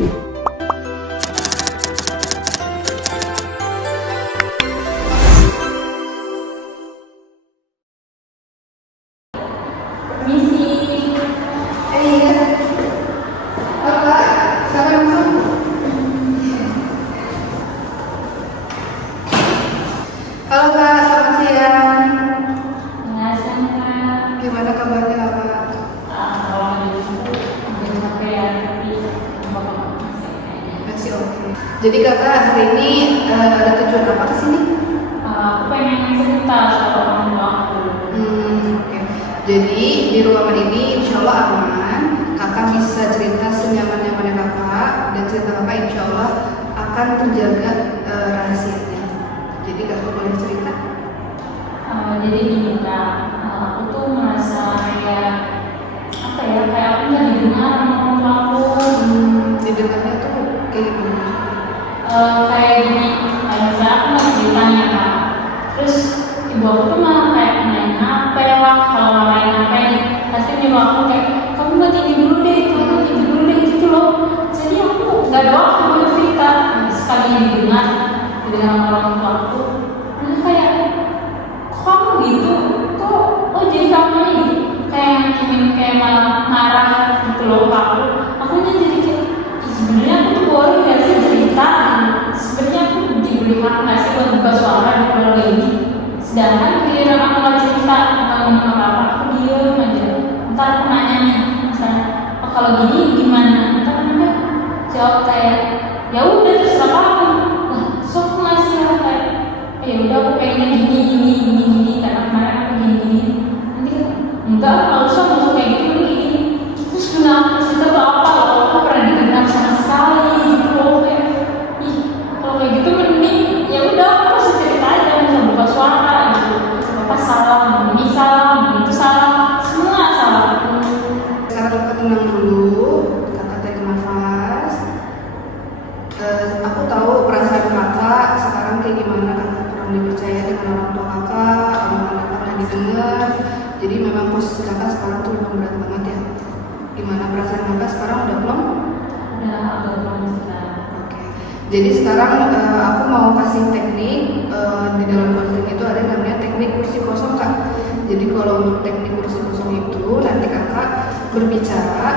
Misi. Iya. Apa? Silakan masuk. Halo Kak, selamat siang. Nggak Kak. Gimana kabarnya Kak? Kalau ada capek ya, tapi bapak masih kayaknya. Masih oke. Jadi Kakak hari ini ada tujuan apa ke sini? Aku pengen cerita soal orang tua aku. Oke. Jadi di ruangan ini insya Allah aman. Kakak bisa cerita senyaman-nyamannya Kakak, dan cerita Kakak insya Allah akan terjaga rahasianya. Jadi Kakak boleh cerita. Jadi gini Kak, aku tuh merasa kayak apa ya, kayak aku nggak didengar sama orang tua aku. Didengarnya tuh kayak gimana? Kayak gini, kayak misalnya aku mau ceritanya Kak, terus ibu aku tuh malah kayak main HP lah, kalau nggak main HP nih pasti nyuruh aku kayak kamu nggak tinggi dulu deh, kamu nggak tinggi dulu deh gitu loh. Jadi aku nggak ada waktu buat cerita, sekalinya didengar sama orang tua aku, nah kayak kok kamu gitu, kok oh jadi kamu ini kayak ngakinin, kayak malah marah gitu loh Kak. Aku jadi kayak sebenarnya aku tuh boleh nggak sih cerita, sebenarnya aku diberi hak nggak sih buat buka suara di keluarga ini, sedangkan giliran aku nggak cerita nggak ngomong apa-apa, aku diem aja. Ntar aku nanya nih misalnya, oh kalau gini gimana, ntar mereka jawab kayak ya udah terserah kamu. Nah sok aku ngasih hak kayak ya udah aku pengennya gini karena kemarin aku gini nanti kan enggak usah kayak gitu gini. Terus kenapa cerita tuh apa loh, aku pernah didengar sama sekali gitu loh, kayak ih kalau kayak gitu mending ya udah aku harus cerita aja, bisa buka suara gitu, apa salah, ini salah, itu salah, semua salah. Sekarang Kakak tenang dulu, Kakak tarik nafas. Aku tahu perasaan Kakak sekarang kayak gimana. Kakak kurang dipercaya dengan orang tua Kakak, omongan Kakak nggak didengar. Jadi memang posisi Kakak sekarang tuh memang berat banget ya. Gimana perasaan Kakak sekarang, udah plong? Udah agak lama sekarang. Oke. Jadi sekarang aku mau kasih teknik di dalam coaching itu ada yang namanya teknik kursi kosong Kak. Jadi kalau untuk teknik kursi kosong itu nanti Kakak berbicara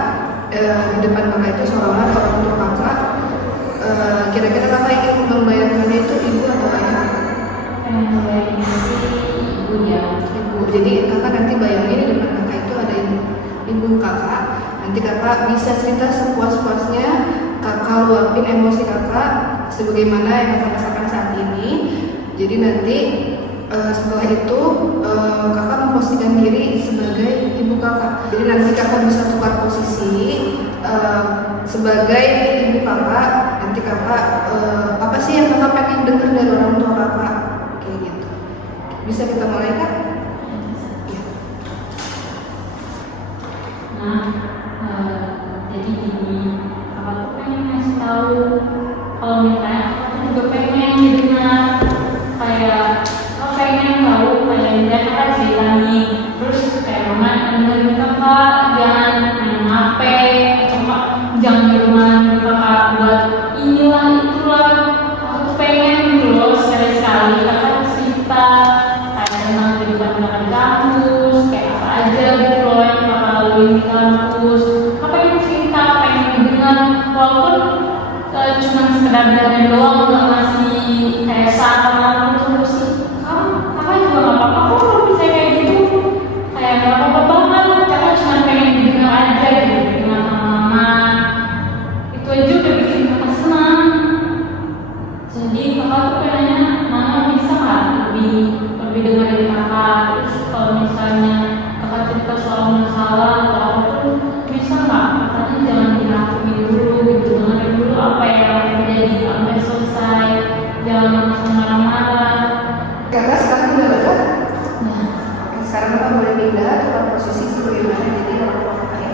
di depan Kakak itu seolah-olah orang tua Kakak. Kira-kira Kakak ingin membayangkannya itu ibu atau ayah? Bayangin ibu ya. Ibu. Jadi Kakak nanti bayangin di depan Kakak itu ada ibu Kakak. Nanti Kakak bisa cerita sepuas-puasnya. Kakak luapin emosi Kakak sebagaimana yang Kakak rasakan saat ini. Jadi nanti setelah itu Kakak memposisikan diri sebagai ibu Kakak. Jadi nanti Kakak bisa tukar posisi sebagai ibu Kakak. Nanti Kakak apa sih yang Kakak pengen dengar dari orang tua Kakak, kayak gitu. Bisa kita mulai Kak? Ya. Nah, jadi gini, aku tuh pengen ngasih tahu kalau misalnya aku juga pengen didengar, kayak aku pengen tahu kayak misalnya kakak cerita nih, terus kayak mama dengerin kakak jangan main HP, coba jangan di rumah kakak buat inilah itulah. Aku tuh pengen gitu loh sekali-sekali kakak cerita kayak tentang kehidupan kakak di kampus, kayak apa aja gitu loh yang kakak lalui di kampus. Kakak pengen cerita, pengen didengar, walaupun cuma sekedar dengerin doang, nggak ngasih kayak saran atau solusi. Kakak juga nggak apa-apa kok kalau bisa kayak gitu, kayak nggak apa-apa banget. Kakak cuma pengen didengar aja gitu, didengar sama mama. Itu aja udah bikin kakak senang. Jadi kakak tuh pengennya mama bisa nggak lebih dengerin kakak. Terus kalau misalnya kakak cerita soal masalah atau apapun, bisa nggak kakaknya jangan dihakimi dulu gitu, dengerin dulu apa yang terjadi sampai selesai, jangan langsung marah-marah. Kakak sekarang udah lega? Nah, Oke, sekarang Kakak boleh pindah ke posisi sebagaimana jadi orang tua Kakak ya.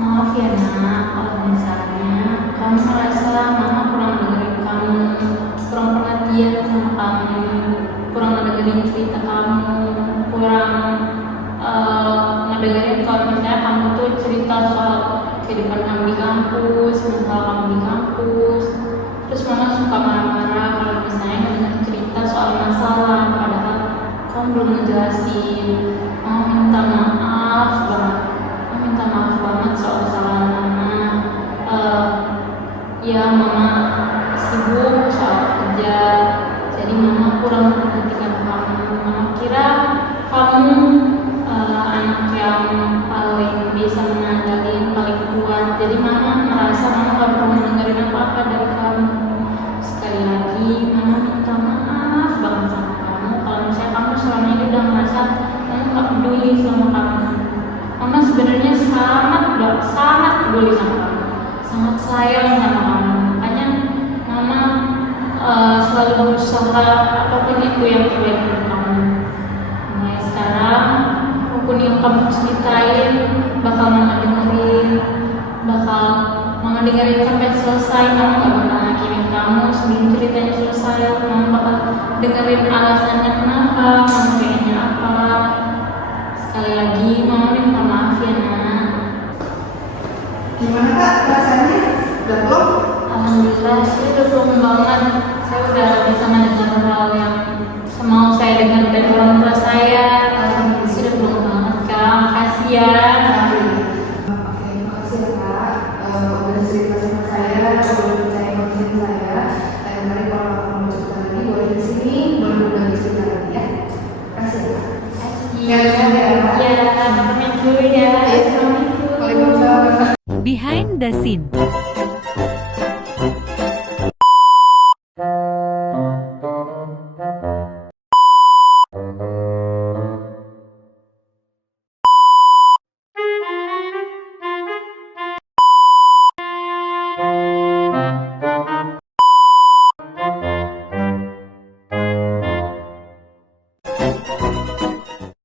maaf ya nak, kalau misalnya kamu merasa mama kurang dengerin kamu, kurang pernah kampus, masalah kamu di kampus. Terus mama suka marah-marah kalau misalnya ngedengar cerita soal masalah, padahal kamu belum ngejelasin. Mama minta maaf banget, soal kesalahan mama. Ya mama sibuk soal kerja, jadi mama kurang memperhatikan kamu. Mama kira kamu anak yang paling bisa mengandalkan, paling kuat. Jadi mama merasa mama gak perlu mendengarin apa-apa dari kamu. Sekali lagi mama minta maaf banget sama kamu kalau misalnya kamu selama ini udah merasa mama gak peduli sama kamu. Mama sebenarnya sangat peduli sama kamu, sangat sayang sama kamu. Makanya mama selalu berusaha apapun itu yang terbaik untuk kamu. Mulai sekarang apapun yang kamu ceritain bakal mama dengerin sampai selesai. Mama gak bakal ngakinin kamu sebelum ceritanya selesai. Mama bakal dengerin alasannya kenapa, mama pengennya apa. Sekali lagi mama minta maaf ya nak. Gimana kak rasanya? Udah plong? Alhamdulillah sih udah plong banget.